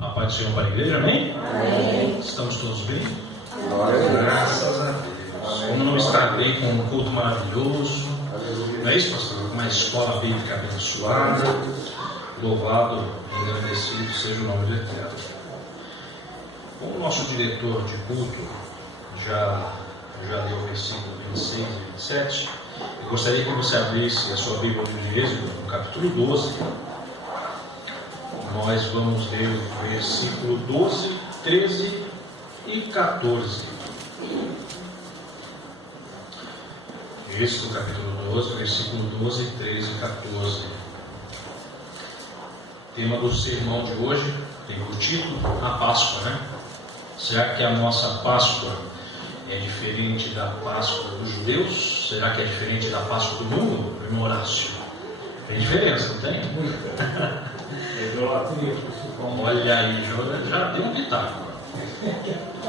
A paz do Senhor para a igreja, amém? Amém. Estamos todos bem? Graças a Deus. Como não estar bem com um culto maravilhoso? Não é isso, pastor? Uma escola bíblica abençoada. Louvado e agradecido seja o nome do Eterno. Como o nosso diretor de culto já leu o versículo 26 e 27, eu gostaria que você abrisse a sua Bíblia de Êxodo, no capítulo 12. Nós vamos ler o versículo 12, 13 e 14. Êxodo, capítulo 12, versículo 12, 13 e 14. O tema do sermão de hoje tem por título a Páscoa, né? Será que a nossa Páscoa é diferente da Páscoa dos judeus? Será que é diferente da Páscoa do mundo, irmão Horácio? Tem diferença, não tem? Olha aí, já deu um pitaco.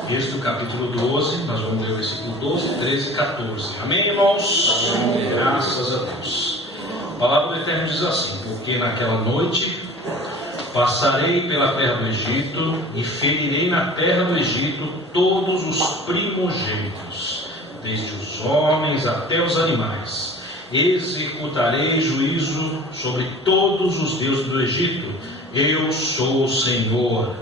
Êxodo do capítulo 12, nós vamos ler o versículo 12, 13 e 14. Amém, irmãos? Amém. Graças a Deus. A palavra do Eterno diz assim: porque naquela noite passarei pela terra do Egito e ferirei na terra do Egito todos os primogênitos, desde os homens até os animais. Executarei juízo sobre todos os deuses do Egito. Eu sou o Senhor.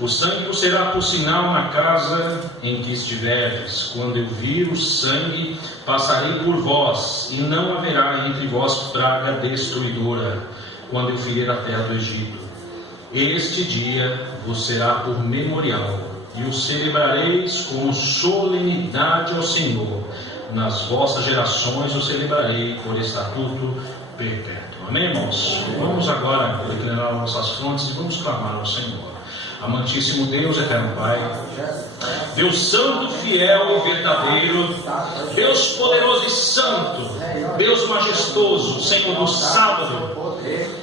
O sangue será por sinal na casa em que estiveres. Quando eu vir o sangue, passarei por vós, e não haverá entre vós praga destruidora, quando eu ferir a terra do Egito. Este dia vos será por memorial, e o celebrareis com solenidade ao Senhor. Nas vossas gerações o celebrarei por estatuto perpétuo. Amém, irmãos? Vamos agora declarar nossas frontes e vamos clamar ao Senhor. Amantíssimo Deus, eterno Pai, Deus santo, fiel e verdadeiro, Deus poderoso e santo, Deus majestoso, Senhor do sábado,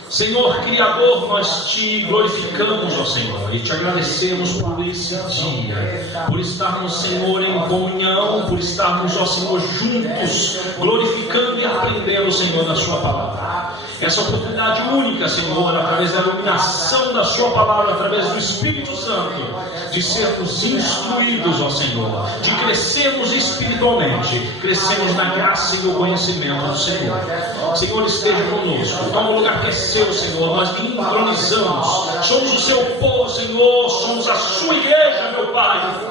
Senhor Criador, nós te glorificamos, ó Senhor, e te agradecemos por esse dia, por estarmos, Senhor, em comunhão, por estarmos, ó Senhor, juntos, glorificando e aprendendo, Senhor, da sua palavra. Essa oportunidade única, Senhor, através da iluminação da sua palavra, através do Espírito Santo, de sermos instruídos, ó Senhor, de crescermos espiritualmente, crescermos na graça e no conhecimento do Senhor. Senhor, esteja conosco, toma o lugar que é seu, Senhor, nós te entronizamos, somos o seu povo, Senhor, somos a sua igreja, meu Pai.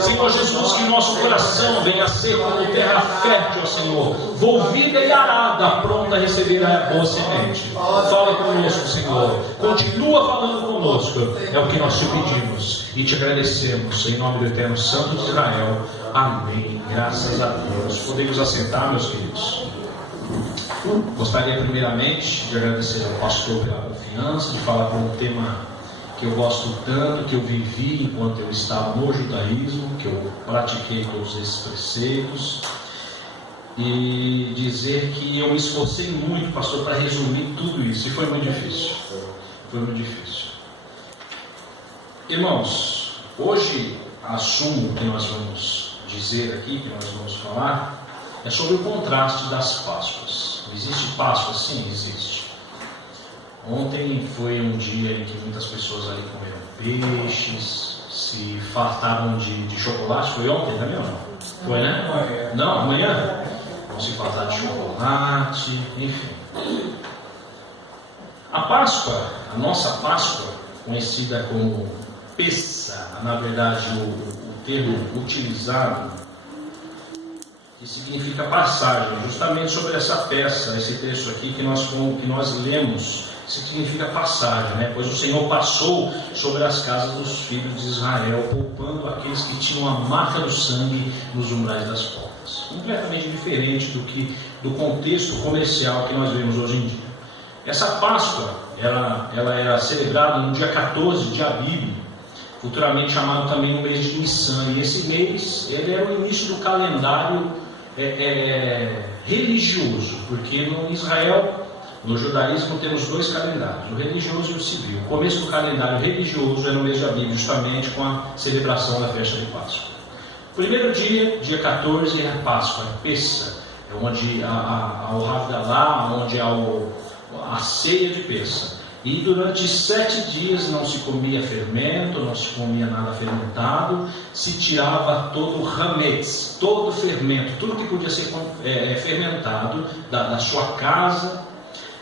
Senhor Jesus, que nosso coração venha a ser como terra fértil, ó Senhor, volvida e arada, pronta a receber a boa semente. Fala conosco, Senhor, continua falando conosco, é o que nós te pedimos e te agradecemos, em nome do Eterno Santo de Israel. Amém. Graças a Deus. Podemos assentar, meus queridos. Gostaria primeiramente de agradecer ao pastor pela confiança, de falar por um tema que eu gosto tanto, que eu vivi enquanto eu estava no judaísmo, que eu pratiquei todos esses preceitos, e dizer que eu me esforcei muito, pastor, para resumir tudo isso, e foi muito difícil. Foi muito difícil. Irmãos, hoje assumo que nós vamos dizer aqui, que nós vamos falar, é sobre o contraste das Páscoas. Existe Páscoa? Sim, existe. Ontem foi um dia em que muitas pessoas ali comeram peixes, se fartaram de chocolate. Foi ontem também ou não? Foi, né? Não, amanhã? Vão se fartar de chocolate, enfim. A Páscoa, a nossa Páscoa, conhecida como Pessa, na verdade o termo utilizado, que significa passagem, justamente sobre essa peça, esse texto aqui que nós lemos, significa passagem, né? Pois o Senhor passou sobre as casas dos filhos de Israel, poupando aqueles que tinham a marca do sangue nos umbrais das portas. Completamente diferente do contexto comercial que nós vemos hoje em dia. Essa Páscoa, ela era celebrada no dia 14 de Abib, futuramente chamado também no mês de Nissan, e esse mês ele era o início do calendário religioso, porque no Israel, no judaísmo, temos dois calendários, o religioso e o civil. O começo do calendário religioso é no mês de Abib, justamente com a celebração da festa de Páscoa. O primeiro dia, dia 14, é a Páscoa, é Pessa, é onde há o Havdalah, onde há a ceia de Pêssego. E durante 7 dias não se comia fermento, não se comia nada fermentado, se tirava todo o hametz, todo o fermento, tudo que podia ser fermentado da sua casa.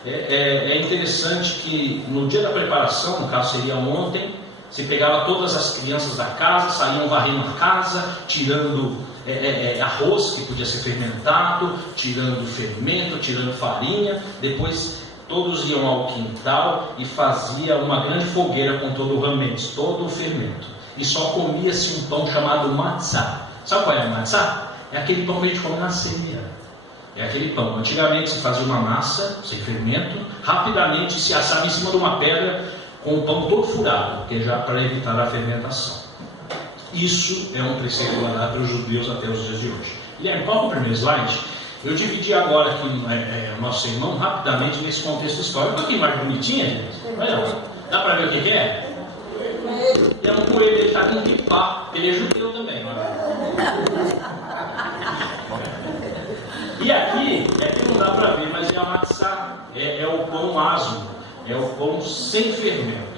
É interessante que no dia da preparação, no caso seria ontem, se pegava todas as crianças da casa, saíam varrendo a casa, tirando arroz que podia ser fermentado, tirando fermento, tirando farinha. Depois todos iam ao quintal e fazia uma grande fogueira com todo o hametz, todo o fermento. E só comia-se um pão chamado matzá. Sabe qual é a matzá? É aquele pão que a gente come na ceia. É aquele pão. Antigamente se fazia uma massa sem fermento, rapidamente se assava em cima de uma pedra com o pão todo furado, que é já para evitar a fermentação. Isso é um preceito guardado pelos judeus até os dias de hoje. Guilherme, qual é o primeiro slide? Eu dividi agora aqui o nosso irmão rapidamente nesse contexto histórico. Olha que imagem bonitinha, gente. Olha lá. Dá para ver o que é? É um coelho, ele está com kipá. Ele é judeu também, não é? E aqui não dá para ver, mas é a matzá, é o pão asmo, é o pão sem fermento.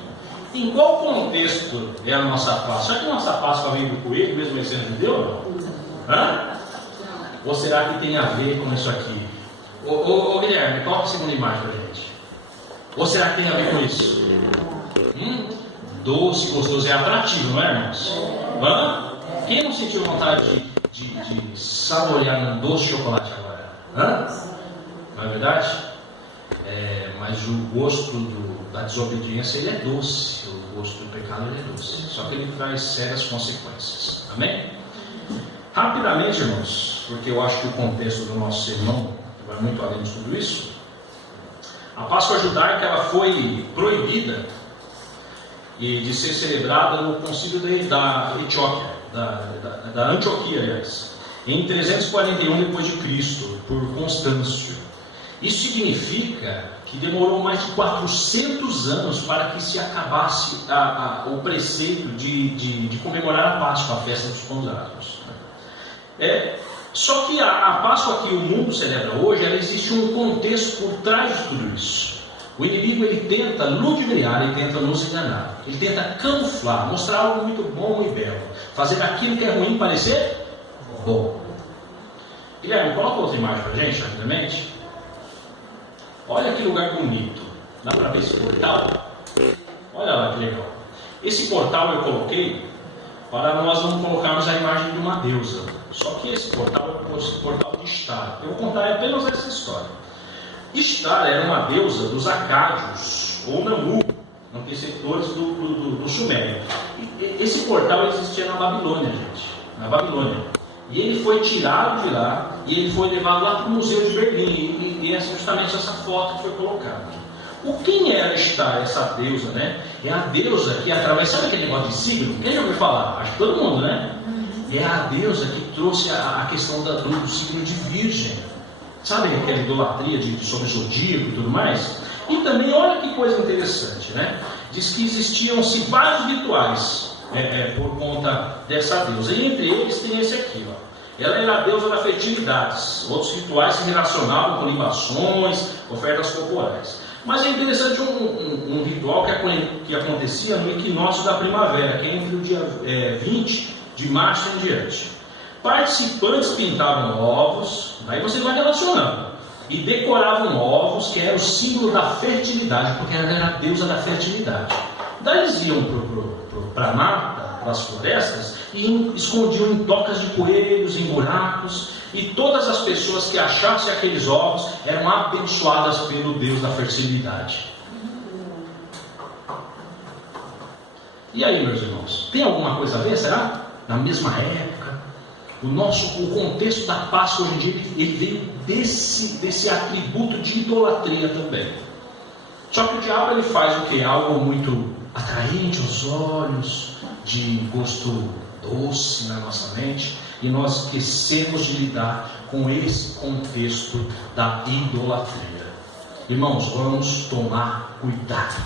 Em qual contexto é a nossa Páscoa? Será que a nossa Páscoa vem do coelho, mesmo ele sendo judeu ou não? Hã? Ou será que tem a ver com isso aqui? Ô Guilherme, qual é a segunda imagem para a gente? Ou será que tem a ver com isso? Doce, gostoso, é atrativo, não é, irmãos? Hã? Quem não sentiu vontade de saborear um doce de chocolate agora? Hã? Não é verdade? Mas o gosto da desobediência ele é doce, o gosto do pecado ele é doce, só que ele traz sérias consequências. Amém? Rapidamente, irmãos, porque eu acho que o contexto do nosso sermão vai muito além de tudo isso. A Páscoa judaica ela foi proibida e de ser celebrada no concílio da Etiópia, da Antioquia, aliás, em 341 depois de Cristo, por Constâncio. Isso significa que demorou mais de 400 anos para que se acabasse o preceito de comemorar a Páscoa, a festa dos pães asmos. Só que a Páscoa que o mundo celebra hoje, ela existe um contexto por trás de tudo isso. O inimigo ele tenta ludibriar, ele tenta nos enganar, ele tenta camuflar, mostrar algo muito bom e belo, fazer aquilo que é ruim parecer bom. Guilherme, coloca outra imagem para a gente, rapidamente. Olha que lugar bonito. Dá para ver esse portal? Olha lá que legal. Esse portal eu coloquei para nós não colocarmos a imagem de uma deusa. Só que esse portal é o portal de Ishtar. Eu vou contar apenas essa história. Ishtar era uma deusa dos Acádios, ou Namu, antecessores do Sumério. Esse portal existia na Babilônia, gente. Na Babilônia. E ele foi tirado de lá e ele foi levado lá para o Museu de Berlim. E é justamente essa foto que foi colocada. Quem era Ishtar, essa deusa, né? É a deusa que através, sabe aquele negócio de signo? Quem já ouviu falar? Acho que todo mundo, né? É a deusa que trouxe a questão do signo de Virgem. Sabe aquela idolatria sobre o zodíaco e tudo mais? E também, olha que coisa interessante, né? Diz que existiam-se vários rituais por conta dessa deusa. E entre eles tem esse aqui, ó. Ela era a deusa da fertilidade. Outros rituais se relacionavam com libações, ofertas corporais. Mas é interessante um ritual que acontecia no equinócio da primavera, que é entre o dia 20 de março em diante. Participantes pintavam ovos, daí você vai relacionando, e decoravam ovos, que era o símbolo da fertilidade, porque ela era a deusa da fertilidade. Daí eles iam para a mata, para as florestas, e escondiam em tocas de coelhos, em buracos, e todas as pessoas que achassem aqueles ovos eram abençoadas pelo Deus da fertilidade. E aí, meus irmãos, tem alguma coisa a ver, será? Na mesma época, o contexto da Páscoa hoje em dia, ele veio desse atributo de idolatria também. Só que o diabo ele faz o que? Algo muito atraente aos olhos, de gosto doce na nossa mente, e nós esquecemos de lidar com esse contexto da idolatria. Irmãos, vamos tomar cuidado.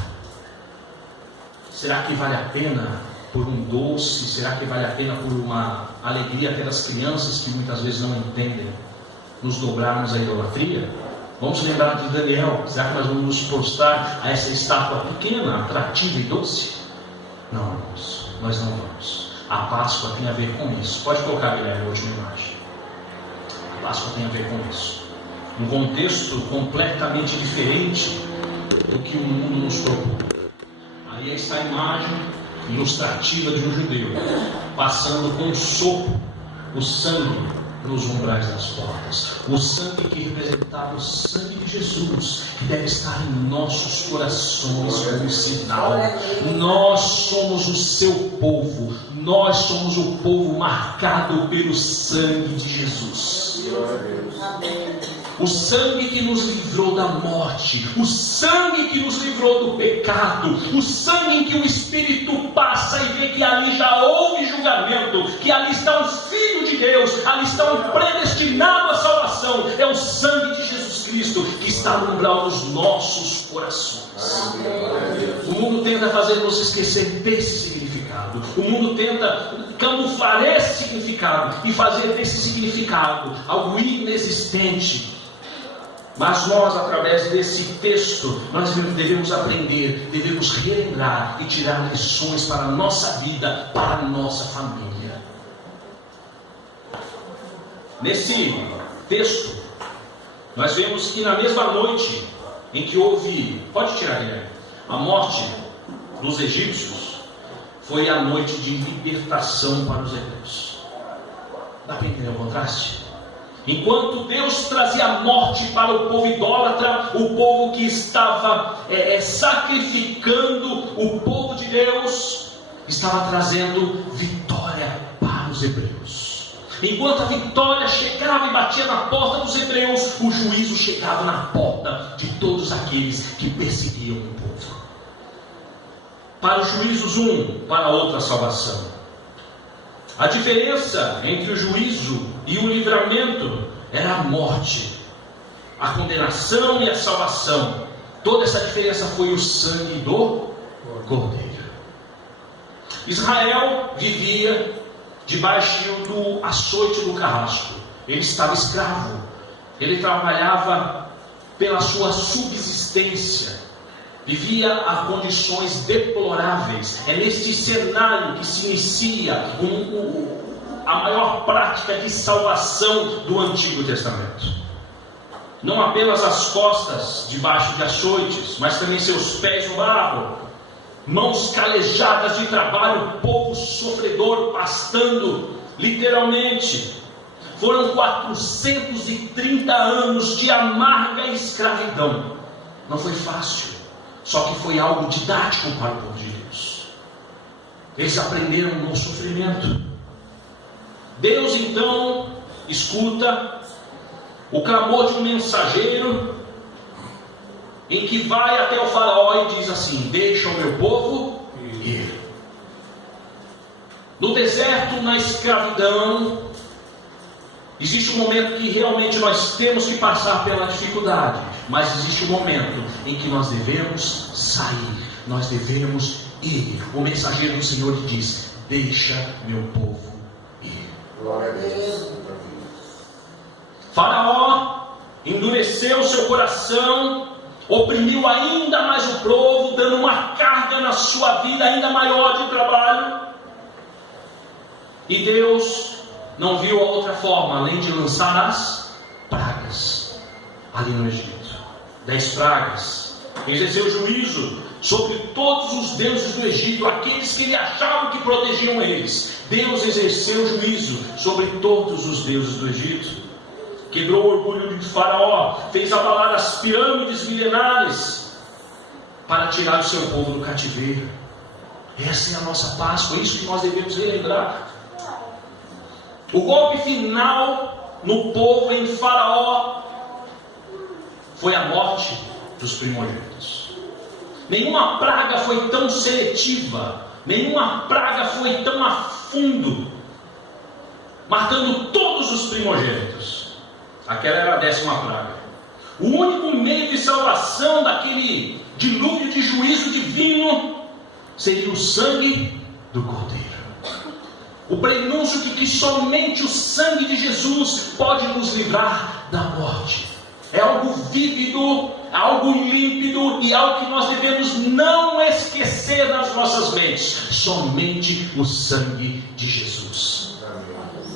Será que vale a pena por um doce? Será que vale a pena por uma alegria até das crianças que muitas vezes não entendem, nos dobrarmos à idolatria? Vamos lembrar de Daniel. Será que nós vamos nos prostrar a essa estátua pequena, atrativa e doce? Não, irmãos, nós não vamos. A Páscoa tem a ver com isso. Pode colocar, Guilherme, a última imagem. A Páscoa tem a ver com isso. Um contexto completamente diferente do que o mundo nos propõe. Aí está a imagem ilustrativa de um judeu passando com um sopro o sangue nos umbrais das portas. O sangue que representava o sangue de Jesus, que deve estar em nossos corações como sinal. Nós somos o seu povo. Nós somos o povo marcado pelo sangue de Jesus. O sangue que nos livrou da morte, o sangue que nos livrou do pecado, o sangue em que o Espírito passa e vê que ali já houve julgamento, que ali está um Filho de Deus, ali está um predestinado à salvação. É o sangue de Jesus Cristo que está no umbral dos nossos corações. O mundo tenta fazer-nos esquecer desse significado. O mundo tenta camuflar esse significado e fazer desse significado algo inexistente. Mas nós, através desse texto, nós devemos aprender, devemos relembrar e tirar lições para a nossa vida, para a nossa família. Nesse texto, nós vemos que na mesma noite em que houve, pode tirar, Guilherme, a morte dos egípcios, foi a noite de libertação para os hebreus. Dá para entender o contraste? Enquanto Deus trazia a morte para o povo idólatra, o povo que estava sacrificando o povo de Deus, estava trazendo vitória para os hebreus. Enquanto a vitória chegava e batia na porta dos hebreus, o juízo chegava na porta de todos aqueles que perseguiam o povo. Para os juízos, para outra salvação. A diferença entre o juízo e o livramento era a morte, a condenação e a salvação. Toda essa diferença foi o sangue do Cordeiro. Israel vivia debaixo do açoite do carrasco. Ele estava escravo. Ele trabalhava pela sua subsistência. Vivia a condições deploráveis. É neste cenário que se inicia a maior prática de salvação do Antigo Testamento. Não apenas as costas debaixo de açoites, mas também seus pés no barro, mãos calejadas de trabalho, povo sofredor pastando, literalmente. Foram 430 anos de amarga escravidão. Não foi fácil. Só que foi algo didático para o povo de Deus. Eles aprenderam no sofrimento. Deus então escuta o clamor de um mensageiro, em que vai até o faraó e diz assim: deixa o meu povo ir. No deserto, na escravidão, existe um momento que realmente nós temos que passar pela dificuldade, mas existe um momento em que nós devemos sair, nós devemos ir. O mensageiro do Senhor diz: deixa meu povo ir. Glória a Deus. Faraó endureceu seu coração, oprimiu ainda mais o povo, dando uma carga na sua vida ainda maior de trabalho. E Deus não viu a outra forma além de lançar as pragas ali no Egito. 10 pragas. Exerceu juízo sobre todos os deuses do Egito, aqueles que ele achava que protegiam eles. Deus exerceu juízo sobre todos os deuses do Egito. Quebrou o orgulho de Faraó, fez abalar as pirâmides milenares para tirar o seu povo do cativeiro. Essa é a nossa Páscoa, isso que nós devemos relembrar. O golpe final no povo, em Faraó, foi a morte dos primogênitos. Nenhuma praga foi tão seletiva, nenhuma praga foi tão a fundo, matando todos os primogênitos. Aquela era a 10ª praga. O único meio de salvação daquele dilúvio de juízo divino seria o sangue do Cordeiro. O prenúncio de que somente o sangue de Jesus pode nos livrar da morte. é algo vívido, algo límpido e algo que nós devemos não esquecer nas nossas mentes: somente o sangue de Jesus.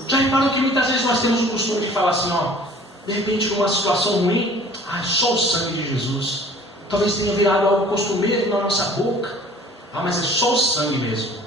Já reparou que muitas vezes nós temos o costume de falar assim, de repente numa situação ruim, só o sangue de Jesus. Talvez tenha virado algo costumeiro na nossa boca, mas é só o sangue mesmo.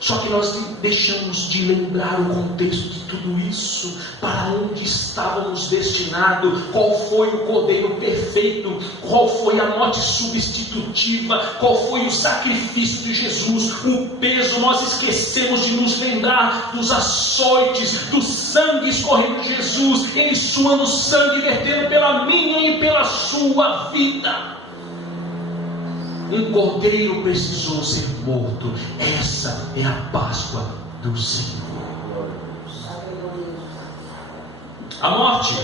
Só que nós deixamos de lembrar o contexto de tudo isso, para onde estávamos destinados, qual foi o Cordeiro perfeito, qual foi a morte substitutiva, qual foi o sacrifício de Jesus, o peso. Nós esquecemos de nos lembrar dos açoites, do sangue escorrendo de Jesus, Ele suando sangue, vertendo pela minha e pela sua vida. Um cordeiro precisou ser morto. Essa é a Páscoa do Senhor. A morte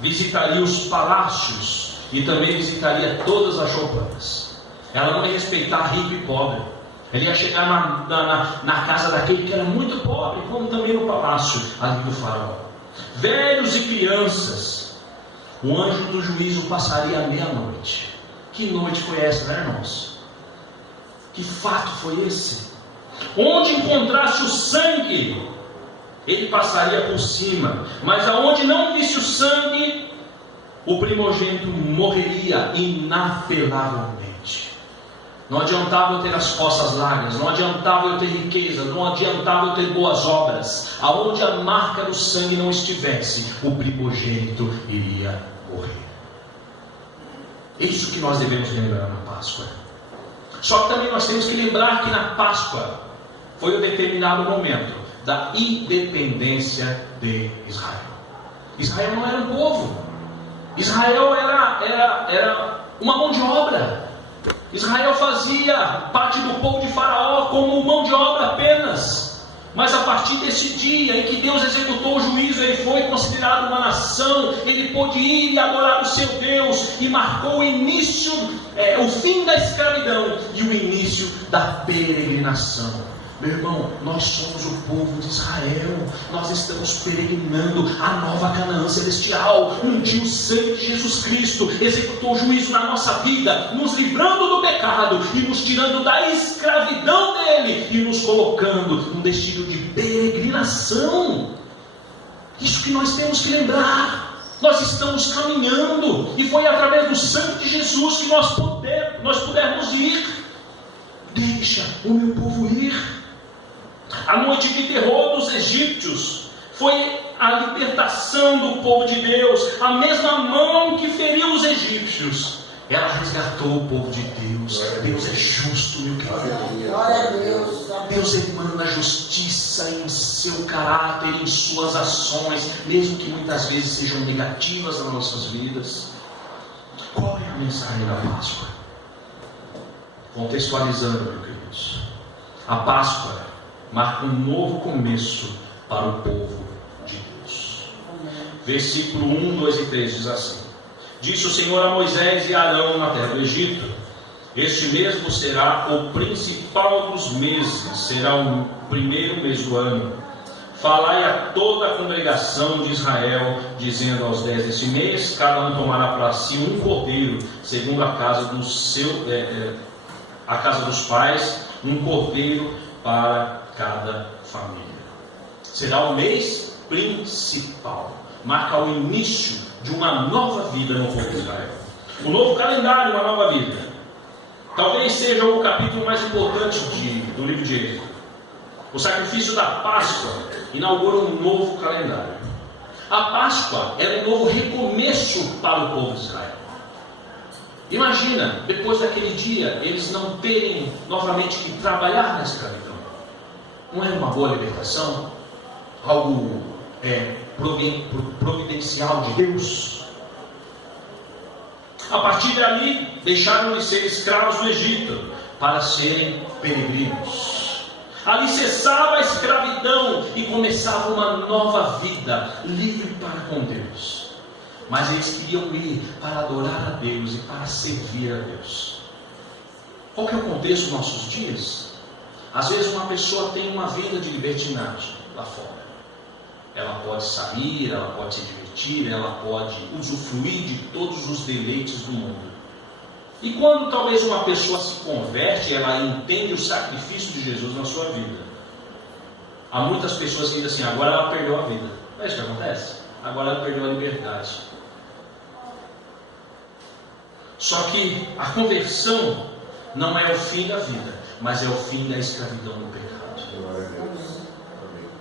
visitaria os palácios e também visitaria todas as choupanas. Ela não ia respeitar rico e pobre. Ela ia chegar na casa daquele que era muito pobre, como também no palácio ali do faraó. Velhos e crianças. O anjo do juízo passaria a meia-noite. Que noite foi essa, né, irmãos? Que fato foi esse? Onde encontrasse o sangue, ele passaria por cima. Mas aonde não visse o sangue, o primogênito morreria inapelavelmente. Não adiantava eu ter as costas largas, não adiantava eu ter riqueza, não adiantava eu ter boas obras. Aonde a marca do sangue não estivesse, o primogênito iria morrer. É isso que nós devemos lembrar na Páscoa. Só que também nós temos que lembrar que na Páscoa foi um determinado momento da independência de Israel. Israel não era um povo. Israel era uma mão de obra. Israel fazia parte do povo de Faraó como mão de obra apenas. Mas a partir desse dia em que Deus executou o juízo, ele foi considerado uma nação, ele pôde ir e adorar o seu Deus, e marcou o início, o fim da escravidão e o início da peregrinação. Meu irmão, nós somos o povo de Israel, nós estamos peregrinando a nova Canaã celestial. Um dia o sangue de Jesus Cristo executou o juízo na nossa vida, nos livrando do pecado e nos tirando da escravidão dele e nos colocando num destino de peregrinação. Isso que nós temos que lembrar. Nós estamos caminhando e foi através do sangue de Jesus que nós pudermos ir. Deixa o meu povo ir. A noite de terror dos egípcios foi a libertação do povo de Deus. A mesma mão que feriu os egípcios, ela resgatou o povo de Deus. Deus é justo, meu querido. Glória a Deus. Deus emana justiça em seu caráter, em suas ações, mesmo que muitas vezes sejam negativas nas nossas vidas. Qual é a mensagem da Páscoa? Contextualizando, meus queridos, a Páscoa marca um novo começo para o povo de Deus. Versículo 1, 2 e 3 diz assim: Disse o Senhor a Moisés e a Arão na terra do Egito: Este mesmo será o principal dos meses, será o primeiro mês do ano. Falai a toda a congregação de Israel, dizendo aos 10 deste mês, cada um tomará para si um cordeiro, segundo a casa do a casa dos pais, um cordeiro para cada família. Será o mês principal, marca o início de uma nova vida no povo de Israel. O novo calendário, uma nova vida. Talvez seja o capítulo mais importante do livro de Êxodo. O sacrifício da Páscoa inaugura um novo calendário. A Páscoa é um novo recomeço para o povo de Israel. Imagina, depois daquele dia, eles não terem novamente que trabalhar na escravidão. Não é uma boa libertação? Algo providencial de Deus? A partir dali, deixaram de ser escravos do Egito para serem peregrinos. Ali cessava a escravidão e começava uma nova vida, livre para com Deus. Mas eles queriam ir para adorar a Deus e para servir a Deus. Qual que é o contexto dos nossos dias? Às vezes uma pessoa tem uma vida de libertinagem lá fora. Ela pode sair, ela pode se divertir, curtir, ela pode usufruir de todos os deleites do mundo. E quando talvez uma pessoa se converte, ela entende o sacrifício de Jesus na sua vida. Há muitas pessoas que dizem assim, agora ela perdeu a vida. Não é isso que acontece? Agora ela perdeu a liberdade. Só que a conversão não é o fim da vida, mas é o fim da escravidão do pecado.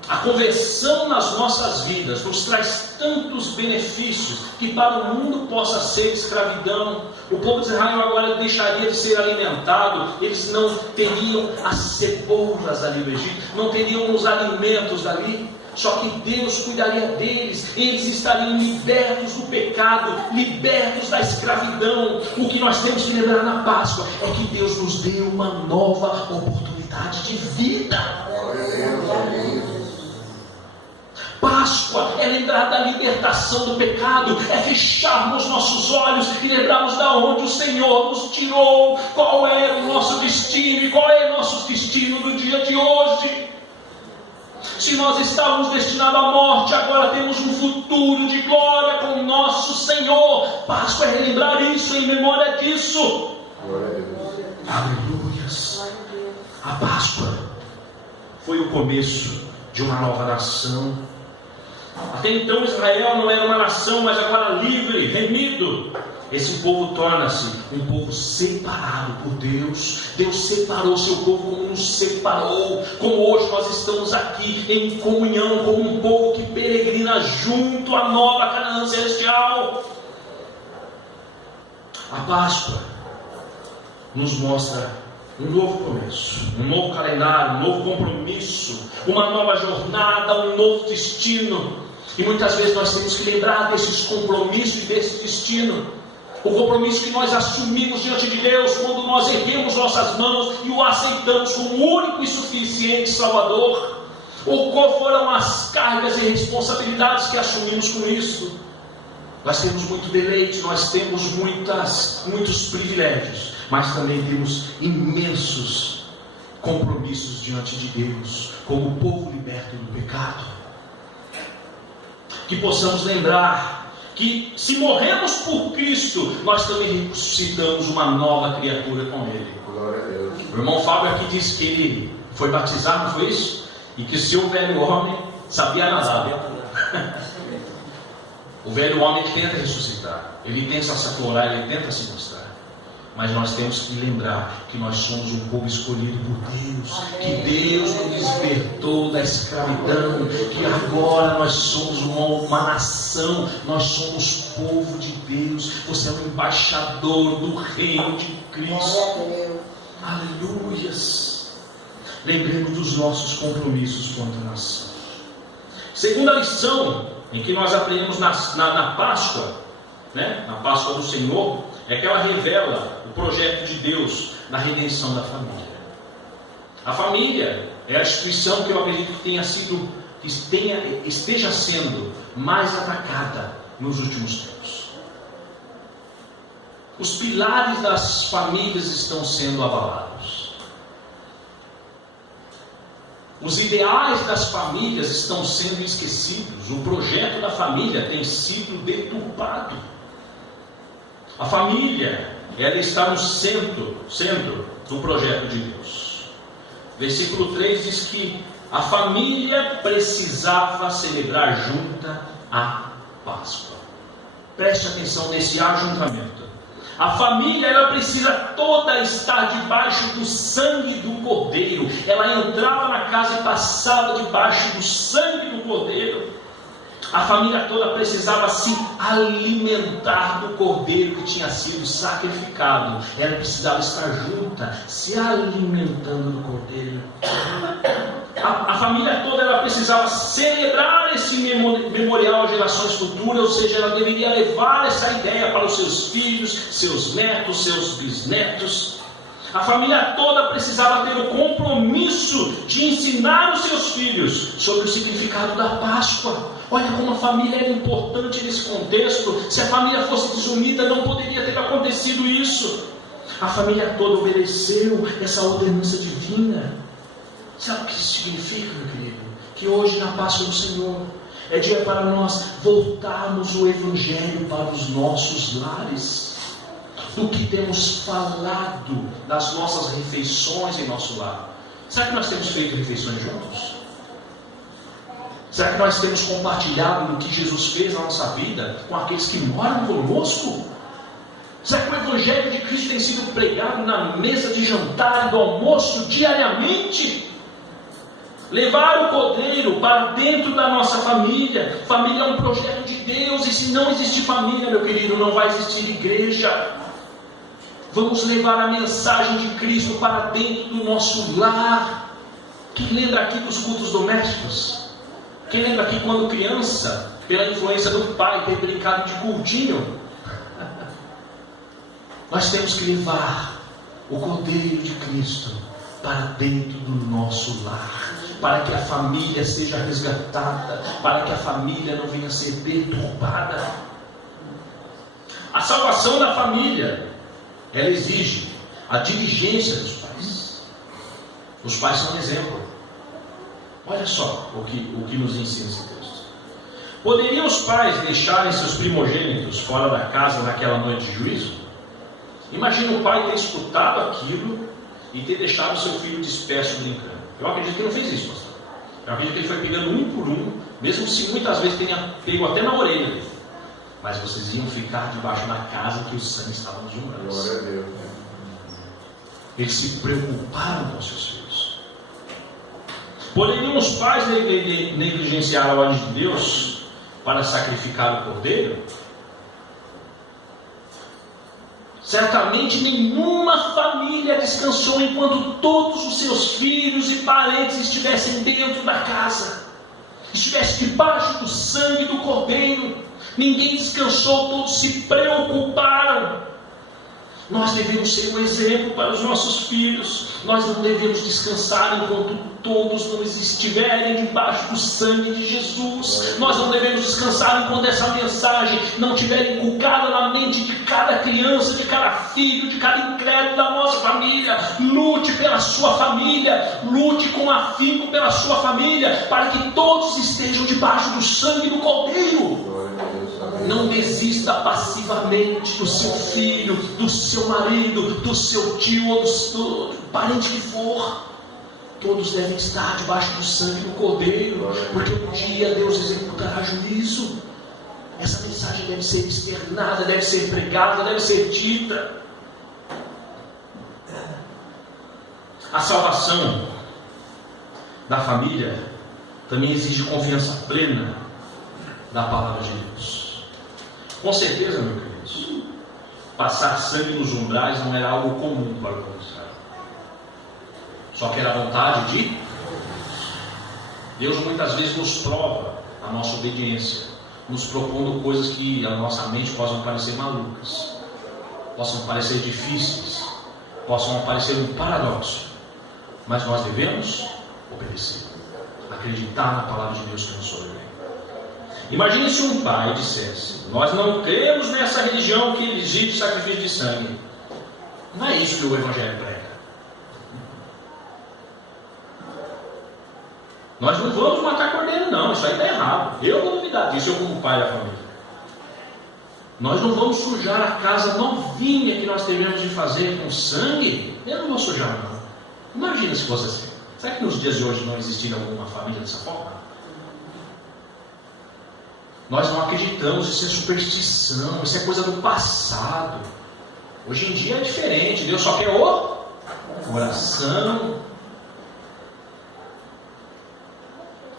A conversão nas nossas vidas nos traz tantos benefícios que para o mundo possa ser escravidão. O povo de Israel agora deixaria de ser alimentado, eles não teriam as cebolas ali no Egito, não teriam os alimentos ali. Só que Deus cuidaria deles, eles estariam libertos do pecado, libertos da escravidão. O que nós temos que lembrar na Páscoa é que Deus nos deu uma nova oportunidade de vida. Páscoa é lembrar da libertação do pecado, é fecharmos nossos olhos e lembrarmos de onde o Senhor nos tirou, qual é o nosso destino e qual é o nosso destino no dia de hoje. Se nós estávamos destinados à morte, agora temos um futuro de glória com o nosso Senhor. Páscoa é relembrar isso, em memória disso. Aleluias. A Páscoa foi o começo de uma nova nação. Até então Israel não era uma nação, mas agora livre, remido. Esse povo torna-se um povo separado por Deus. Deus separou seu povo como nos separou. Como hoje nós estamos aqui em comunhão com um povo que peregrina junto à nova Canaã celestial. A Páscoa nos mostra um novo começo, um novo calendário, um novo compromisso, uma nova jornada, um novo destino. E muitas vezes nós temos que lembrar desses compromissos e desse destino. O compromisso que nós assumimos diante de Deus quando nós erguemos nossas mãos e o aceitamos como único e suficiente Salvador. Ou qual foram as cargas e responsabilidades que assumimos com isso. Nós temos muito deleite, nós temos muitos privilégios, mas também temos imensos compromissos diante de Deus, como povo liberto do pecado. Que possamos lembrar que se morremos por Cristo, nós também ressuscitamos uma nova criatura com Ele. Glória a Deus. O irmão Fábio aqui disse que ele foi batizado, não foi isso? E que o seu velho homem sabia nadar. O velho homem tenta ressuscitar, ele tenta se aflorar, ele tenta se mostrar. Mas nós temos que lembrar que nós somos um povo escolhido por Deus, que Deus nos libertou da escravidão, que agora nós somos uma nação, nós somos povo de Deus. Você é um embaixador do reino de Cristo. Aleluias. Lembremos dos nossos compromissos contra a nação. Segunda lição em que nós aprendemos na Páscoa, na Páscoa do Senhor, é que ela revela o projeto de Deus na redenção da família. A família é a instituição que eu acredito que esteja sendo mais atacada nos últimos tempos. Os pilares das famílias estão sendo abalados. Os ideais das famílias estão sendo esquecidos. O projeto da família tem sido deturpado. A família, ela está no centro do projeto de Deus. Versículo 3 diz que a família precisava celebrar junta a Páscoa. Preste atenção nesse ajuntamento. A família, ela precisa toda estar debaixo do sangue do Cordeiro. Ela entrava na casa e passava debaixo do sangue do Cordeiro. A família toda precisava se alimentar do Cordeiro que tinha sido sacrificado. Ela precisava estar junta, se alimentando do Cordeiro. A família toda ela precisava celebrar esse memorial às gerações futuras, ou seja, ela deveria levar essa ideia para os seus filhos, seus netos, seus bisnetos. A família toda precisava ter o compromisso de ensinar os seus filhos sobre o significado da Páscoa. Olha como a família era importante nesse contexto. Se a família fosse desunida, não poderia ter acontecido isso. A família toda obedeceu essa ordenança divina. Sabe o que isso significa, meu querido? Que hoje, na Páscoa do Senhor, É dia para nós voltarmos o Evangelho para os nossos lares. Do que temos falado das nossas refeições em nosso lar. Será que nós temos feito refeições juntos? Será que nós temos compartilhado do que Jesus fez na nossa vida com aqueles que moram conosco? Será que o Evangelho de Cristo tem sido pregado na mesa de jantar e do almoço diariamente? Levar o Cordeiro para dentro da nossa família. Família é um projeto de Deus, e se não existir família, meu querido, não vai existir igreja. Vamos levar a mensagem de Cristo para dentro do nosso lar. Quem lembra aqui dos cultos domésticos? Quem lembra aqui quando criança, pela influência do pai, ter brincado de cultinho? Nós temos que levar o Cordeiro de Cristo para dentro do nosso lar, para que a família seja resgatada, para que a família não venha a ser perturbada. A salvação da família, ela exige a diligência dos pais. Os pais são um exemplo. Olha só o que nos ensina esse texto. Poderiam os pais deixarem seus primogênitos fora da casa naquela noite de juízo? Imagina o pai ter escutado aquilo e ter deixado seu filho disperso brincando. Eu acredito que ele não fez isso, pastor. Eu acredito que ele foi pegando um por um, mesmo se muitas vezes tenha pego até na orelha dele. Mas vocês iam ficar debaixo da casa que o sangue estava nos umbrais. Glória a Deus. Eles se preocuparam com seus filhos. Poderiam os pais negligenciar a ordem de Deus para sacrificar o cordeiro? Certamente nenhuma família descansou enquanto todos os seus filhos e parentes estivessem dentro da casa, estivessem debaixo do sangue do cordeiro. Ninguém descansou, todos se preocuparam. Nós devemos ser um exemplo para os nossos filhos. Nós não devemos descansar enquanto todos não estiverem debaixo do sangue de Jesus. Nós não devemos descansar enquanto essa mensagem não estiver inculcada na mente de cada criança, de cada filho, de cada incrédulo da nossa família. Lute pela sua família, lute com afinco pela sua família, para que todos estejam debaixo do sangue do Cordeiro. Não desista passivamente do seu filho, do seu marido, do seu tio ou do parente que for. Todos devem estar debaixo do sangue do Cordeiro, porque um dia Deus executará juízo. Essa mensagem deve ser externada, deve ser pregada, deve ser dita. A salvação da família também exige confiança plena da palavra de Deus. Com certeza, meu querido, passar sangue nos umbrais não era algo comum para o povo de Israel. Só que era a vontade de Deus. Deus muitas vezes nos prova a nossa obediência, nos propondo coisas que a nossa mente possam parecer malucas, possam parecer difíceis, possam parecer um paradoxo. Mas nós devemos obedecer, acreditar na palavra de Deus que nos sobrevém. Imagine se um pai dissesse: nós não cremos nessa religião que exige sacrifício de sangue. Não é isso que o Evangelho prega. Nós não vamos matar cordeiro, não. Isso aí está errado. Eu vou duvidar disso, eu como pai da família. Nós não vamos sujar a casa novinha que nós devemos de fazer com sangue. Eu não vou sujar, não. Imagina se fosse assim. Será que nos dias de hoje não existiria alguma família dessa forma? Nós não acreditamos, isso é superstição, isso é coisa do passado. Hoje em dia é diferente, Deus só quer o coração.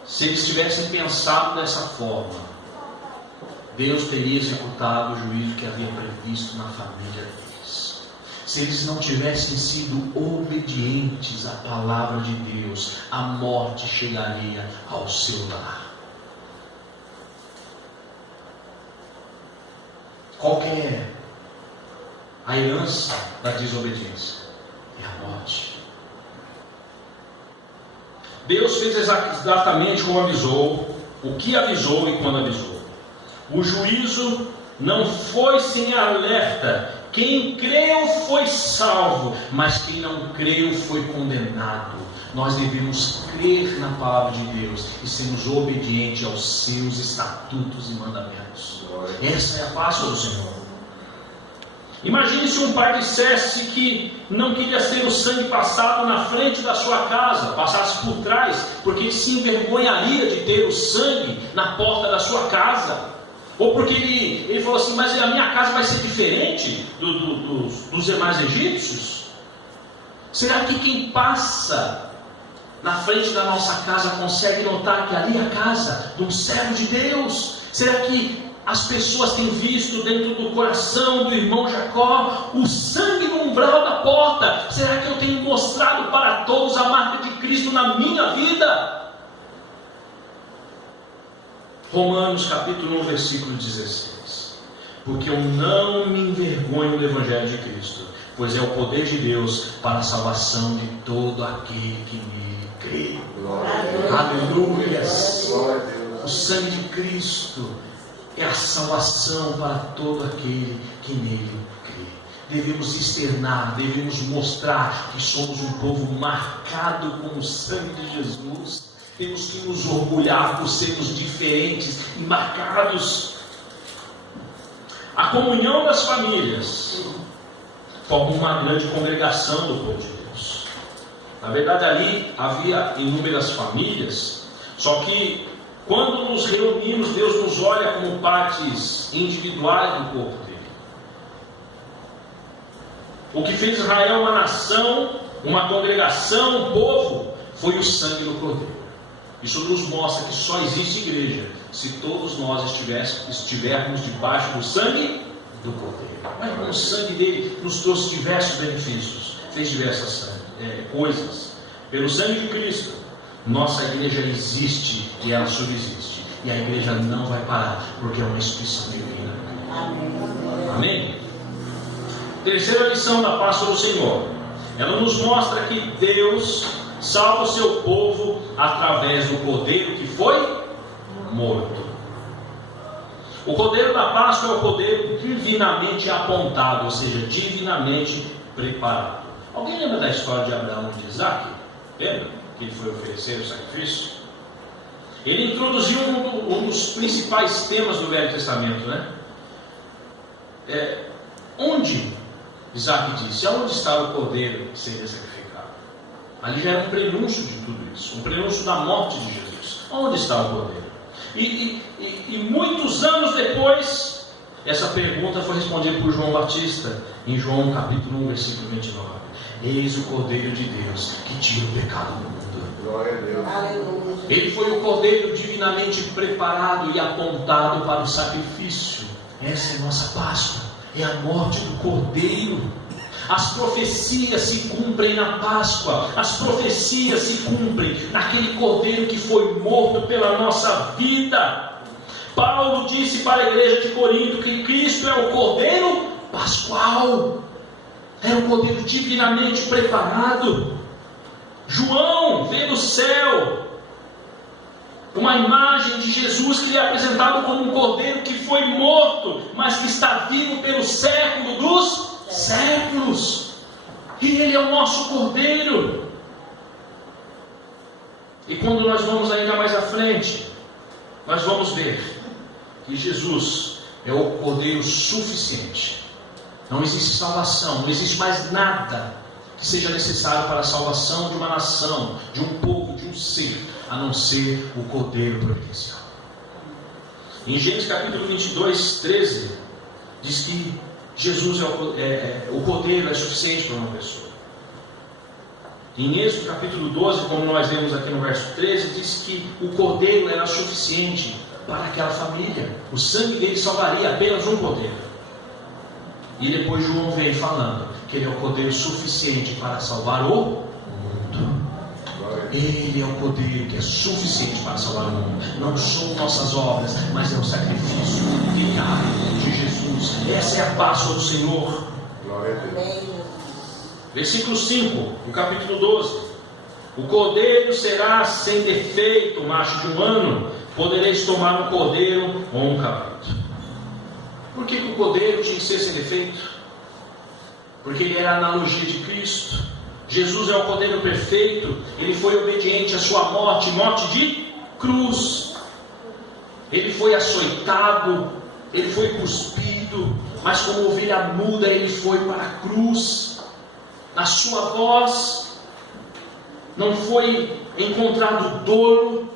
Se eles tivessem pensado dessa forma, Deus teria executado o juízo que havia previsto na família deles. Se eles não tivessem sido obedientes à palavra de Deus, a morte chegaria ao seu lar. Qual que é a herança da desobediência? É a morte. Deus fez exatamente como avisou, o que avisou e quando avisou. O juízo não foi sem alerta Quem creu foi salvo, mas quem não creu foi condenado. Nós devemos crer na palavra de Deus e sermos obedientes aos seus estatutos e mandamentos. Essa é a Páscoa do Senhor. Imagine se um pai dissesse que não queria ser o sangue passado na frente da sua casa, passasse por trás, porque ele se envergonharia de ter o sangue na porta da sua casa. Ou porque ele falou assim, mas a minha casa vai ser diferente dos demais egípcios? Será que quem passa na frente da nossa casa consegue notar que ali é a casa de um servo de Deus? Será que as pessoas têm visto dentro do coração do irmão Jacó o sangue no umbral da porta? Será que eu tenho mostrado para todos a marca de Cristo na minha vida? Romanos capítulo 1, versículo 16. Porque eu não me envergonho do Evangelho de Cristo, pois é o poder de Deus para a salvação de todo aquele que nele crê. Aleluias! O sangue de Cristo é a salvação para todo aquele que nele crê. Devemos externar, devemos mostrar que somos um povo marcado com o sangue de Jesus. Temos que nos orgulhar por sermos diferentes e marcados. A comunhão das famílias forma uma grande congregação do povo de Deus. Na verdade, ali havia inúmeras famílias, só que quando nos reunimos, Deus nos olha como partes individuais do corpo dele. O que fez Israel uma nação, uma congregação, um povo, foi o sangue do Cordeiro. Isso nos mostra que só existe igreja se todos nós estivermos debaixo do sangue do Cordeiro. Mas o sangue dele nos trouxe diversos benefícios, fez diversas coisas. Pelo sangue de Cristo, nossa igreja existe e ela subsiste. E a igreja não vai parar, porque é uma instituição divina. Amém? Terceira lição da Páscoa do Senhor. Ela nos mostra que Deus salva o seu povo através do cordeiro que foi morto. O cordeiro da Páscoa é o cordeiro divinamente apontado, ou seja, divinamente preparado. Alguém lembra da história de Abraão e de Isaac? Lembra? Que ele foi oferecer o sacrifício? Ele introduziu um dos principais temas do Velho Testamento, né? Onde Isaac disse, aonde está o cordeiro que seria sacrificado? Ali já era um prenúncio de tudo isso, um prenúncio da morte de Jesus. Onde está o cordeiro? E muitos anos depois, essa pergunta foi respondida por João Batista, em João capítulo 1, versículo 29. Eis o Cordeiro de Deus, que tira o pecado do mundo. Glória a Deus. Ele foi o Cordeiro divinamente preparado e apontado para o sacrifício. Essa é a nossa Páscoa, é a morte do Cordeiro. As profecias se cumprem na Páscoa, as profecias se cumprem naquele Cordeiro que foi morto pela nossa vida. Paulo disse para a igreja de Corinto que Cristo é o Cordeiro Pascual, é o Cordeiro divinamente preparado. João vê do céu uma imagem de Jesus que lhe é apresentado como um Cordeiro que foi morto, mas que está vivo pelo século dos séculos. E Ele é o nosso Cordeiro. E quando nós vamos ainda mais à frente, nós vamos ver que Jesus é o Cordeiro suficiente. Não existe salvação, não existe mais nada que seja necessário para a salvação de uma nação, de um povo, de um ser, a não ser o Cordeiro providencial. Em Gênesis capítulo 22, 13, diz que Jesus o Cordeiro é suficiente para uma pessoa. Em Êxodo capítulo 12, como nós vemos aqui no verso 13, diz que o Cordeiro era suficiente para aquela família. O sangue dele salvaria apenas um Cordeiro. E depois João vem falando que ele é o Cordeiro suficiente para salvar o mundo. Ele é o Cordeiro que é suficiente para salvar o mundo. Não são nossas obras, mas é o sacrifício diário de Jesus. Essa é a Páscoa do Senhor. Glória a Deus. Versículo 5, do capítulo 12. O cordeiro será sem defeito, macho de um ano. Podereis tomar um cordeiro ou um cabrito. Por que o cordeiro tinha que ser sem defeito? porque ele era a analogia de Cristo. Jesus é o Cordeiro perfeito, ele foi obediente à sua morte, morte de cruz. Ele foi açoitado, ele foi cuspido, mas como ovelha muda ele foi para a cruz. Na sua voz não foi encontrado dolo,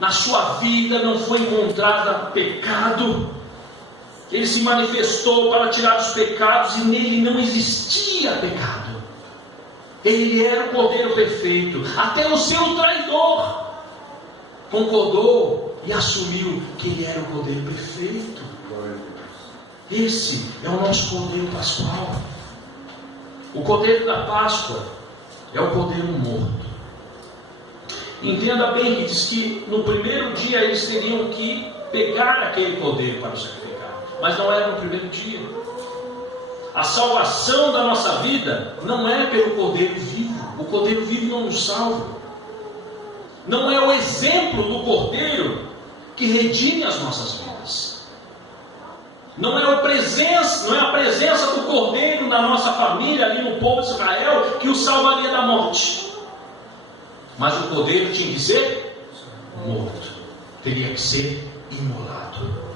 na sua vida não foi encontrado pecado. Ele se manifestou para tirar os pecados e nele não existia pecado. Ele era o Cordeiro perfeito. Até o seu traidor concordou e assumiu que ele era o Cordeiro perfeito. Esse é o nosso Cordeiro pascual. O Cordeiro da Páscoa é o Cordeiro morto. Entenda bem que diz que no primeiro dia eles teriam que pegar aquele Cordeiro para o sacrificar, mas não era no primeiro dia. A salvação da nossa vida não é pelo Cordeiro vivo. O Cordeiro vivo não nos salva. Não é o exemplo do Cordeiro que redime as nossas vidas. Não é a presença do Cordeiro na nossa família, ali no povo de Israel, que o salvaria da morte. Mas o Cordeiro tinha que ser morto. Teria que ser imolado.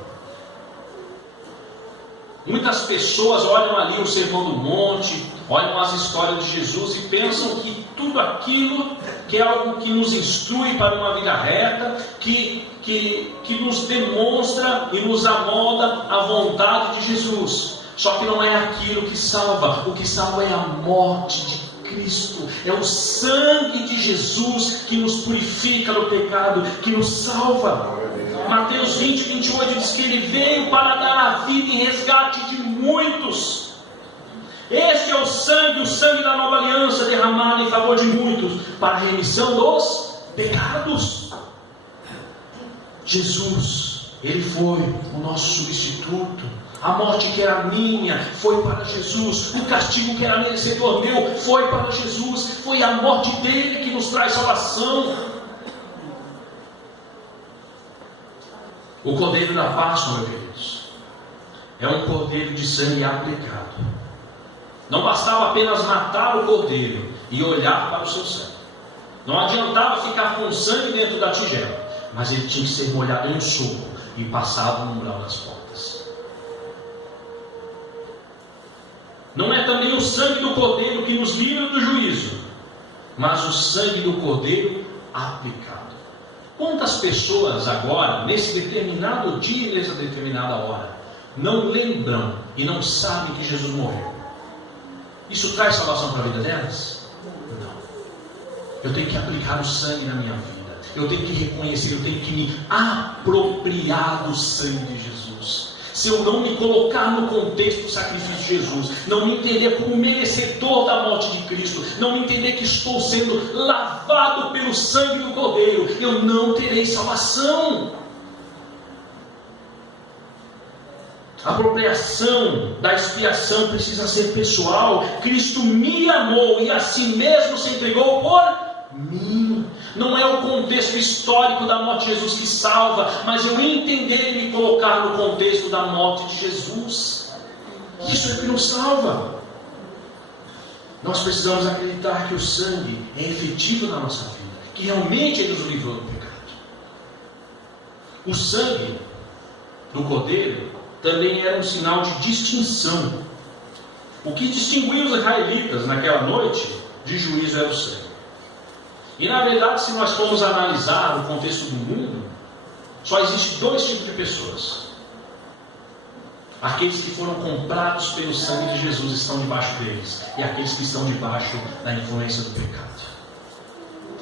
Muitas pessoas olham ali o Sermão do Monte, olham as histórias de Jesus e pensam que tudo aquilo que é algo que nos instrui para uma vida reta, que nos demonstra e nos amolda a vontade de Jesus. Só que não é aquilo que salva. O que salva é a morte de Cristo. É o sangue de Jesus que nos purifica do pecado, que nos salva. Mateus 20, 28 diz que ele veio para dar a vida em resgate de muitos. Este é o sangue da nova aliança derramado em favor de muitos, para a remissão dos pecados. Jesus, ele foi o nosso substituto. A morte que era minha foi para Jesus. O castigo que era merecedor meu foi para Jesus. Foi a morte dele que nos traz salvação. O Cordeiro da Páscoa, meus queridos, é um cordeiro de sangue aplicado. Não bastava apenas matar o cordeiro e olhar para o seu sangue. Não adiantava ficar com o sangue dentro da tigela, mas ele tinha que ser molhado em um suco e passado no umbral das portas. Não é também o sangue do cordeiro que nos livra do juízo, mas o sangue do cordeiro aplicado. Quantas pessoas agora, nesse determinado dia e nessa determinada hora, não lembram e não sabem que Jesus morreu? Isso traz salvação para a vida delas? Não. Eu tenho que aplicar o sangue na minha vida. Eu tenho que reconhecer, eu tenho que me apropriar do sangue de Jesus. Se eu não me colocar no contexto do sacrifício de Jesus, não me entender como merecedor da morte de Cristo, não me entender que estou sendo lavado pelo sangue do Cordeiro, eu não terei salvação. A apropriação da expiação precisa ser pessoal. Cristo me amou e a si mesmo se entregou por mim. Não é o contexto histórico da morte de Jesus que salva, mas eu entender e me colocar no contexto da morte de Jesus. Isso é que nos salva. Nós precisamos acreditar que o sangue é efetivo na nossa vida, que realmente ele nos livrou do pecado. O sangue do Cordeiro também era um sinal de distinção. O que distinguia os israelitas naquela noite de juízo era o sangue. E na verdade, se nós formos analisar o contexto do mundo, só existem dois tipos de pessoas. Aqueles que foram comprados pelo sangue de Jesus estão debaixo deles, e aqueles que estão debaixo da influência do pecado.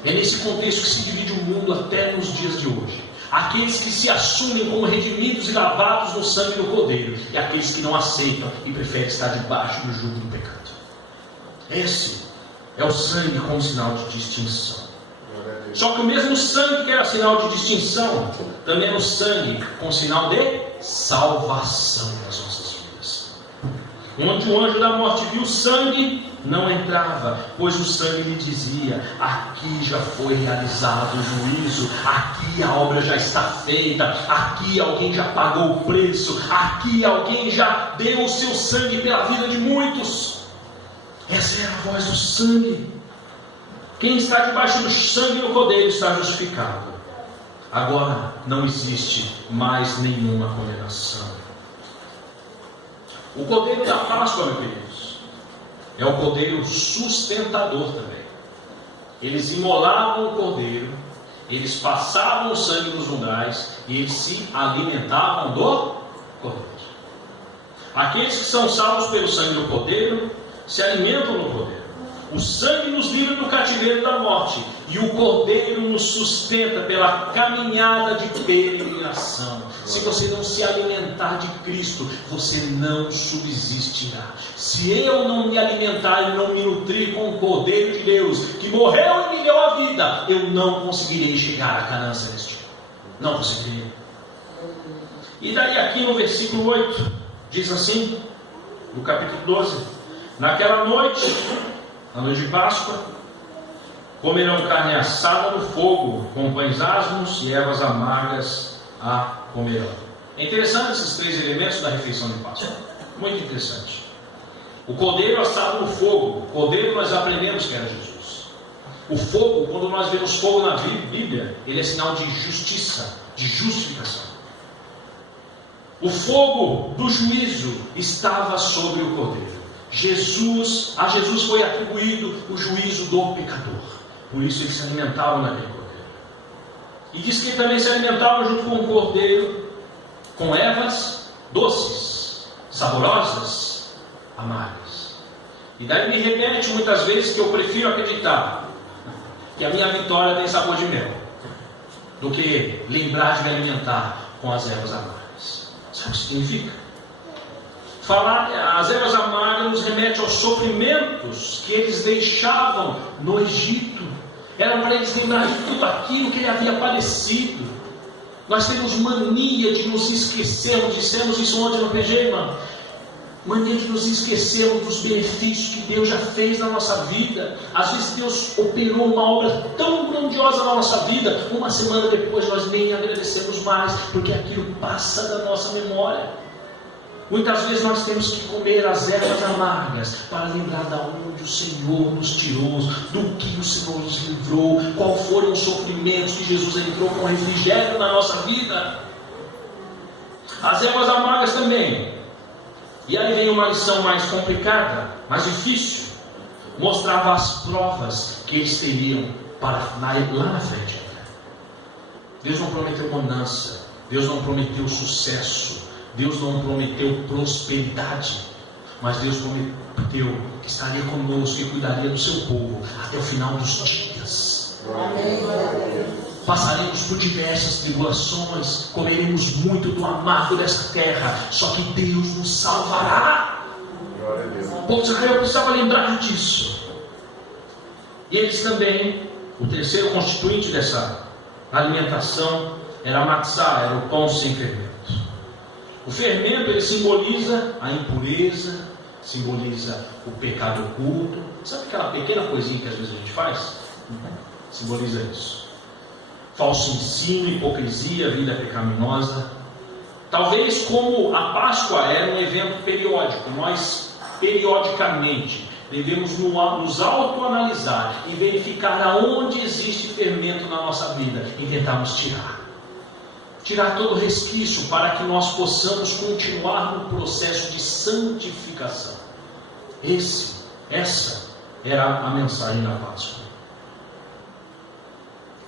É nesse contexto que se divide o mundo até nos dias de hoje. Aqueles que se assumem como redimidos e lavados no sangue do Cordeiro, e aqueles que não aceitam e preferem estar debaixo do jugo do pecado. Esse é o sangue como sinal de distinção. Só que o mesmo sangue que era sinal de distinção, também é o sangue com sinal de salvação nas nossas vidas. Onde o anjo da morte viu o sangue, não entrava, pois o sangue lhe dizia: aqui já foi realizado o juízo, aqui a obra já está feita, aqui alguém já pagou o preço, aqui alguém já deu o seu sangue pela vida de muitos. Essa é a voz do sangue. Quem está debaixo do sangue do Cordeiro está justificado. Agora não existe mais nenhuma condenação. O Cordeiro da Páscoa, meus queridos, é o Cordeiro sustentador também. Eles imolavam o Cordeiro, eles passavam o sangue nos umbrais e eles se alimentavam do Cordeiro. Aqueles que são salvos pelo sangue do Cordeiro se alimentam do Cordeiro. O sangue nos livra do cativeiro da morte e o Cordeiro nos sustenta pela caminhada de peregrinação. Se você não se alimentar de Cristo, você não subsistirá. Se eu não me alimentar e não me nutrir com o Cordeiro de Deus, que morreu e me deu a vida, eu não conseguirei chegar à Canaã celestial. Não conseguirei. E daí aqui no versículo 8, diz assim, no capítulo 12: naquela noite, na noite de Páscoa, comerão carne assada no fogo, com pães asmos e ervas amargas a comerão. É interessante esses três elementos da refeição de Páscoa. Muito interessante. O cordeiro assado no fogo. O cordeiro nós aprendemos que era Jesus. O fogo, quando nós vemos fogo na Bíblia, ele é sinal de justiça, de justificação. O fogo do juízo estava sobre o cordeiro. A Jesus foi atribuído o juízo do pecador. Por isso eles se alimentavam naquele cordeiro. E diz que também se alimentavam junto com o cordeiro com ervas doces, saborosas, amargas. E daí me remete muitas vezes que eu prefiro acreditar que a minha vitória tem sabor de mel, do que lembrar de me alimentar com as ervas amargas. Sabe o que significa? As ervas amargas nos remete aos sofrimentos que eles deixavam no Egito. Eram para eles lembrarem de tudo aquilo que ele havia padecido. Nós temos mania de nos esquecermos, dissemos isso ontem no PG, irmão. Mania de nos esquecermos dos benefícios que Deus já fez na nossa vida. Às vezes Deus operou uma obra tão grandiosa na nossa vida, uma semana depois nós nem agradecemos mais, porque aquilo passa da nossa memória. Muitas vezes nós temos que comer as ervas amargas para lembrar de onde o Senhor nos tirou, do que o Senhor nos livrou, qual foram os sofrimentos que Jesus entrou com refrigério na nossa vida. As ervas amargas também. E aí vem uma lição mais complicada, mais difícil. Mostrava as provas que eles teriam lá na frente. Deus não prometeu bonança, Deus não prometeu sucesso, Deus não prometeu prosperidade, mas Deus prometeu que estaria conosco e cuidaria do seu povo até o final dos dias. Passaremos por diversas tribulações, comeremos muito do amargo desta terra, só que Deus nos salvará. O povo de Israel precisava lembrar disso. E eles também, o terceiro constituinte dessa alimentação era a matzá, era o pão sem fermento. O fermento, ele simboliza a impureza, simboliza o pecado oculto. Sabe aquela pequena coisinha que às vezes a gente faz? Simboliza isso. Falso ensino, hipocrisia, vida pecaminosa. Talvez como a Páscoa era um evento periódico, nós periodicamente devemos nos autoanalisar e verificar aonde existe fermento na nossa vida e tentarmos tirar todo o resquício para que nós possamos continuar no processo de santificação. Essa era a mensagem da Páscoa.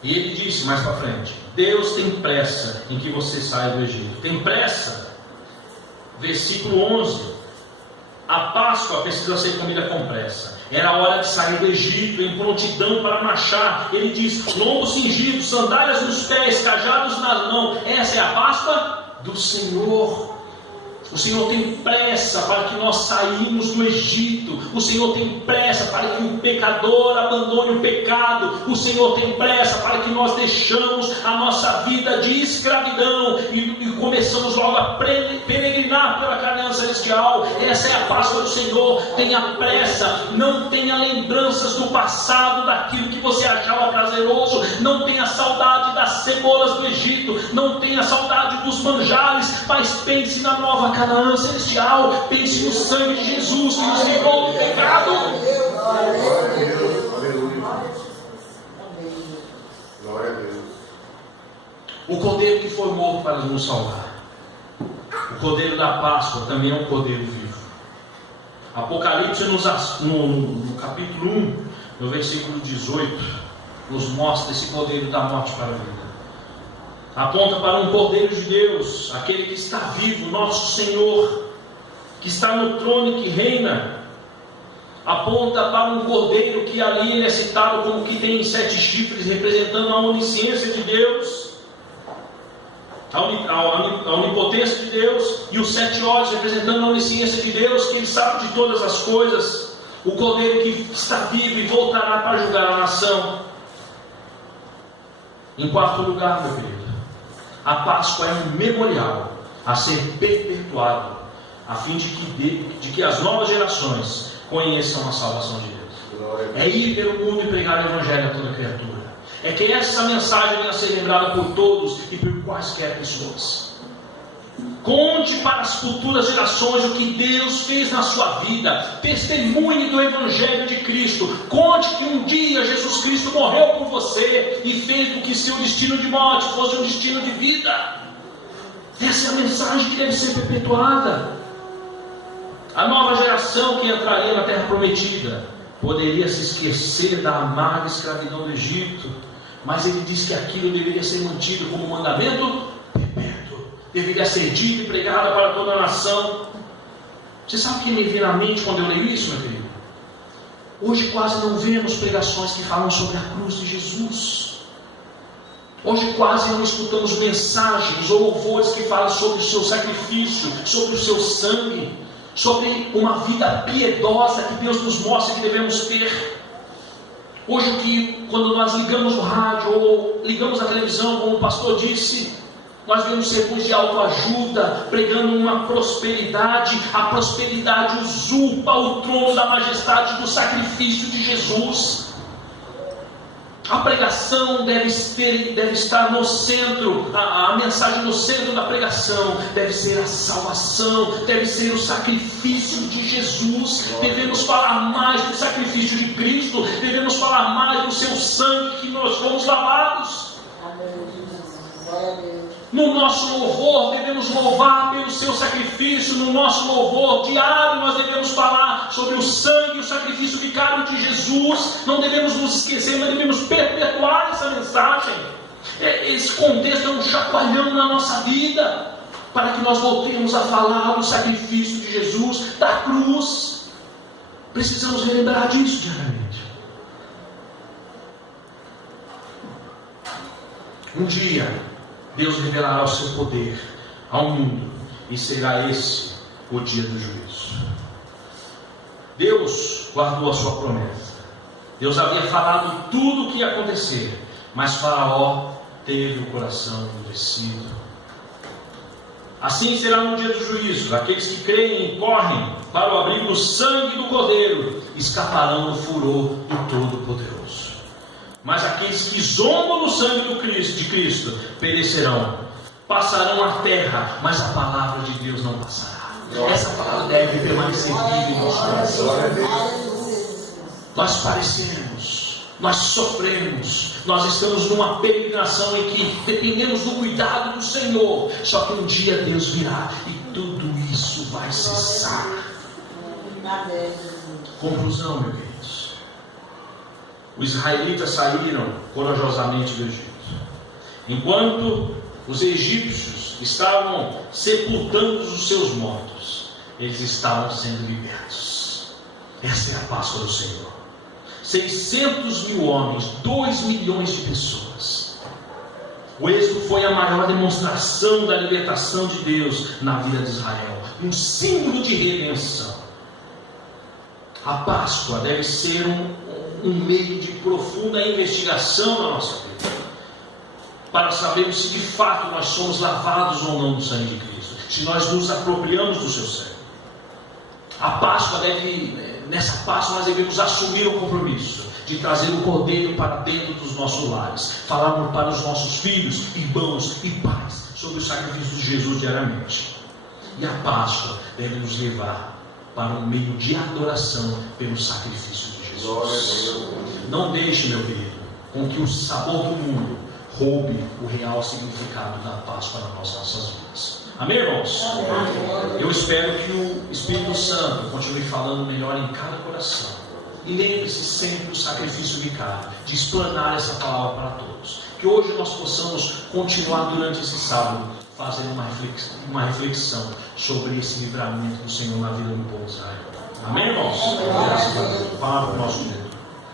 E ele disse mais para frente: Deus tem pressa em que você saia do Egito. Tem pressa. Versículo 11. A Páscoa precisa ser comida com pressa. Era hora de sair do Egito em prontidão para marchar. Ele diz: lombos cingidos, sandálias nos pés, cajados nas mãos. Essa é a Páscoa do Senhor. O Senhor tem pressa para que nós saímos do Egito. O Senhor tem pressa para que o pecador abandone o pecado. O Senhor tem pressa para que nós deixamos a nossa vida de escravidão e começamos logo a peregrinar pela Canaã celestial. Essa é a Páscoa do Senhor. Tenha pressa, não tenha lembranças do passado, daquilo que você achava prazeroso. Não tenha saudade das cebolas do Egito, não tenha saudade dos manjares, mas pense na nova Canaã celestial. Pense no sangue de Jesus que nos livrou do pecado. O cordeiro que foi morto para nos salvar. O cordeiro da Páscoa também é um cordeiro vivo. Apocalipse no capítulo 1, no versículo 18, nos mostra esse cordeiro da morte para a vida. Aponta para um cordeiro de Deus, aquele que está vivo, nosso Senhor, que está no trono e que reina. Aponta para um cordeiro que ali é citado como que tem 7 chifres, representando a onisciência de Deus, a onipotência de Deus, e os 7 olhos representando a onisciência de Deus, que Ele sabe de todas as coisas. O cordeiro que está vivo e voltará para julgar a nação. Em quarto lugar, meu querido, a Páscoa é um memorial a ser perpetuado, a fim de que as novas gerações conheçam a salvação de Deus. É ir pelo mundo e pregar o Evangelho a toda criatura. É que essa mensagem venha a ser lembrada por todos e por quaisquer pessoas. Conte para as futuras gerações o que Deus fez na sua vida. Testemunhe do Evangelho de Cristo. Conte que um dia Jesus Cristo morreu por você e fez com que seu destino de morte fosse um destino de vida. Essa é a mensagem que deve ser perpetuada. A nova geração que entraria na Terra Prometida poderia se esquecer da amarga escravidão do Egito, mas ele diz que aquilo deveria ser mantido como mandamento perpétuo, deveria ser dito e pregado para toda a nação. Você sabe o que me veio à mente quando eu leio isso, meu querido? Hoje quase não vemos pregações que falam sobre a cruz de Jesus. Hoje quase não escutamos mensagens ou louvores que falam sobre o seu sacrifício, sobre o seu sangue, sobre uma vida piedosa que Deus nos mostra que devemos ter. Hoje, quando nós ligamos o rádio ou ligamos a televisão, como o pastor disse, nós vemos sermões de autoajuda, pregando uma prosperidade. A prosperidade usurpa o trono da majestade do sacrifício de Jesus. A pregação deve estar no centro, a mensagem no centro da pregação deve ser a salvação, deve ser o sacrifício de Jesus. Devemos falar mais do sacrifício de Cristo, devemos falar mais do seu sangue, que nós fomos lavados. No nosso louvor devemos louvar pelo seu sacrifício. No nosso louvor diário nós devemos falar sobre o sangue e o sacrifício vicário de Jesus. Não devemos nos esquecer, mas devemos perpetuar essa mensagem. Esse contexto é um chacoalhão na nossa vida, para que nós voltemos a falar do sacrifício de Jesus, da cruz. Precisamos relembrar disso diariamente. Um dia Deus revelará o seu poder ao mundo, e será esse o dia do juízo. Deus guardou a sua promessa. Deus havia falado tudo o que ia acontecer, mas Faraó teve o coração endurecido. Assim será no dia do juízo. Aqueles que creem e correm para o abrigo do sangue do Cordeiro escaparão do furor do Todo-Poderoso. Mas aqueles que zombam do sangue de Cristo perecerão. Passarão a terra, mas a palavra de Deus não passará. Essa palavra deve permanecer viva em nosso coração. Nós parecemos, nós sofremos, nós estamos numa peregrinação em que dependemos do cuidado do Senhor. Só que um dia Deus virá e tudo isso vai cessar. Conclusão, meu querido. Os israelitas saíram corajosamente do Egito. Enquanto os egípcios estavam sepultando os seus mortos, eles estavam sendo libertos. Essa é a Páscoa do Senhor. 600 mil homens, 2 milhões de pessoas. O êxodo foi a maior demonstração da libertação de Deus na vida de Israel, um símbolo de redenção. A Páscoa deve ser um meio de profunda investigação na nossa vida, para sabermos se de fato nós somos lavados ou não no sangue de Cristo, se nós nos apropriamos do seu sangue. Nessa Páscoa nós devemos assumir o compromisso de trazer o Cordeiro para dentro dos nossos lares, falar para os nossos filhos, irmãos e pais sobre o sacrifício de Jesus diariamente. E a Páscoa deve nos levar para um meio de adoração pelo sacrifício de Jesus. Não deixe, meu querido, com que o sabor do mundo roube o real significado da Páscoa nas nossas vidas. Amém, irmãos? Amém. Eu espero que o Espírito Santo continue falando melhor em cada coração. E lembre-se sempre do sacrifício vicário, de explanar essa palavra para todos. Que hoje nós possamos continuar durante esse sábado, fazendo uma reflexão sobre esse livramento do Senhor na vida do povo de Israel. Amém, irmãos? Graças a Deus. Palavra do nosso Deus.